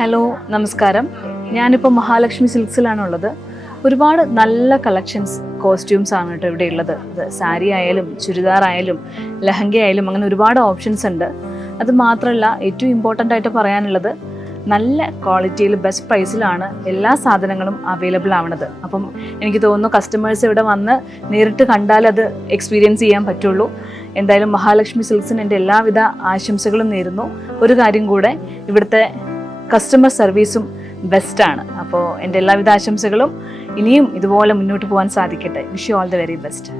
Hello നമസ്കാരം. ഞാനിപ്പോൾ മഹാലക്ഷ്മി സിൽക്സിലാണുള്ളത്. ഒരുപാട് നല്ല കളക്ഷൻസ് കോസ്റ്റ്യൂംസ് ആണ് കേട്ടോ ഇവിടെ ഉള്ളത്. ഇത് സാരി ആയാലും ചുരിദാർ ആയാലും ലഹങ്ക ആയാലും അങ്ങനെ ഒരുപാട് ഓപ്ഷൻസ് ഉണ്ട്. അത് മാത്രമല്ല, ഏറ്റവും ഇമ്പോർട്ടൻ്റ് ആയിട്ട് പറയാനുള്ളത് നല്ല ക്വാളിറ്റിയിൽ ബെസ്റ്റ് പ്രൈസിലാണ് എല്ലാ സാധനങ്ങളും അവൈലബിൾ ആവണത്. അപ്പം എനിക്ക് തോന്നുന്നു കസ്റ്റമേഴ്സ് ഇവിടെ വന്ന് നേരിട്ട് കണ്ടാൽ അത് എക്സ്പീരിയൻസ് ചെയ്യാൻ പറ്റുള്ളൂ. എന്തായാലും മഹാലക്ഷ്മി സിൽക്സിന് എൻ്റെ എല്ലാവിധ ആശംസകളും നേരുന്നു. ഒരു കാര്യം കൂടെ, ഇവിടുത്തെ കസ്റ്റമർ സർവീസും ബെസ്റ്റാണ്. അപ്പോൾ എൻ്റെ എല്ലാവിധ ആശംസകളും. ഇനിയും ഇതുപോലെ മുന്നോട്ട് പോകാൻ സാധിക്കട്ടെ. Wish you all the very best.